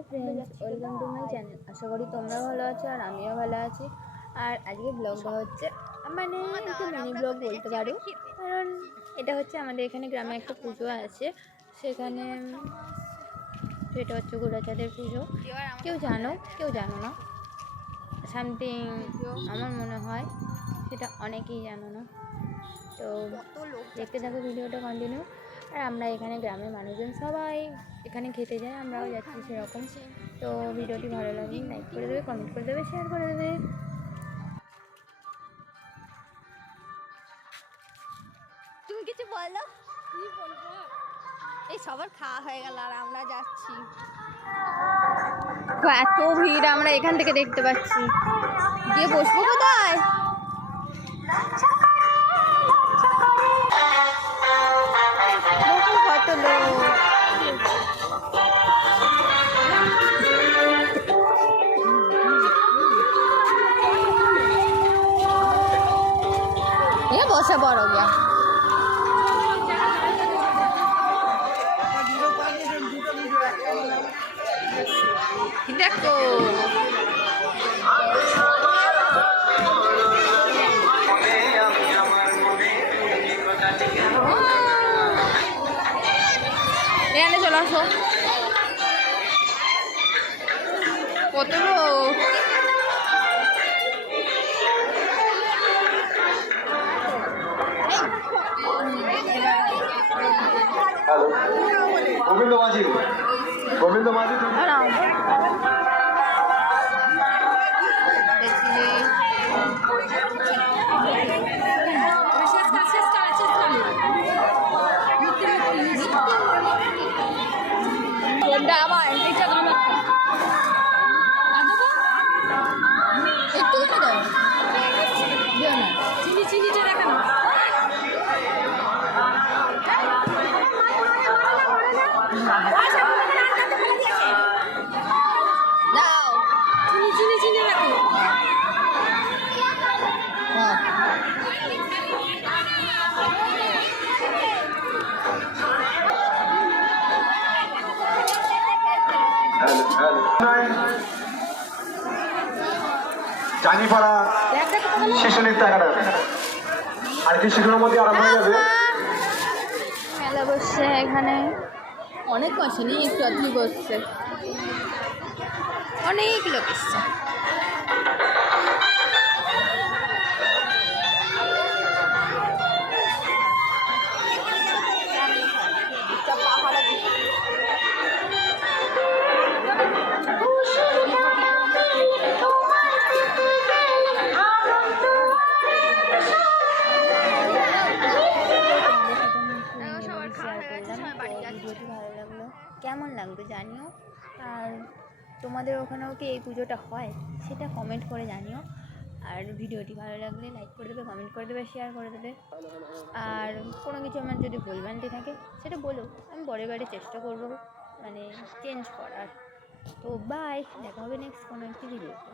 High friends, welcome to my channel. আশা করি তোমরা ভালো আছো আর আমিও ভালো আছি। আর আজকে ব্লগটা হচ্ছে মানে একটু মিনি ব্লগ বলতে পারো, কারণ এটা হচ্ছে আমাদের এখানে গ্রামে একটা পুজো আছে। সেখানে সেটা হচ্ছে গোড়াচাঁদের পুজো। কেউ জানো কেউ জানো না, সামথিং আমার মনে হয় সেটা অনেকেই জানো না। তো দেখতে থাকো ভিডিওটা কন্টিনিউ। আর আমরা এখানে গ্রামের মানুষজন সবাই এখানে খেতে যাই, আমরাও যাচ্ছি সেরকম। তো ভিডিওটি ভালো লাগলে লাইক করে দেবে, কমেন্ট করে দেবে, শেয়ার করে দেবে। তুমি কিছু বলো। কি বলবো, এই সবার খাওয়া হয়ে গেল আর আমরা যাচ্ছি। এত ভিড় আমরা এখান থেকে দেখতে পাচ্ছি, গিয়ে বসবো কোথায়? কত লোক, বসে বড় গিয়া দেখো। এখানে চলে আসো, কত লোক। গোবিন্দ মাঝি, গোবিন্দ মাঝি আমার চিনি চিনিটা দেখা না। দাও চিনি চিনি চিনি রাখো। জাঙ্গিপাড়া শিশু নৃত্য একাডেমি আর কিছুক্ষণের মধ্যে আরম্ভ হয়ে যাবে। মেলা বসছে এখানে, অনেক বসেনি, একটু আধটু বসছে, অনেক লোক এসছে। ভিডিওটি ভালো লাগলো, কেমন লাগলো জানিও। আর তোমাদের ওখানেও কি এই পুজোটা হয় সেটা কমেন্ট করে জানিও। আর ভিডিওটি ভালো লাগলে লাইক করে দেবে, কমেন্ট করে দেবে, শেয়ার করে দেবে। আর কোনো কিছু আমার যদি ভুলভ্রান্তি থাকে সেটা বলো, আমি পরের বারে চেষ্টা করবো মানে চেঞ্জ করার। তো বাই, দেখা হবে নেক্সট কোনো একটি ভিডিওতে।